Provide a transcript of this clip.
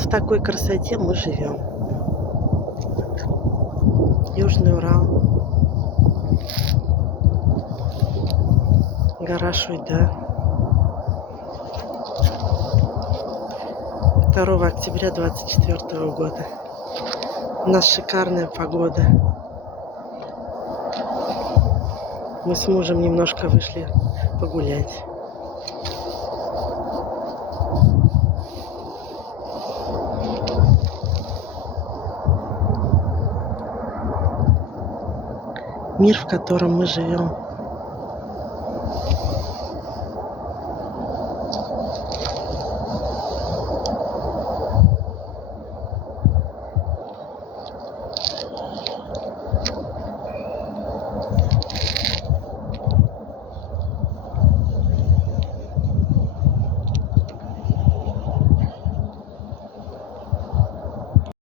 Вот в такой красоте мы живем. Южный Урал, гора Шуйда. 2 октября 2024 года. У нас шикарная погода. Мы с мужем немножко вышли погулять. Мир, в котором мы живем.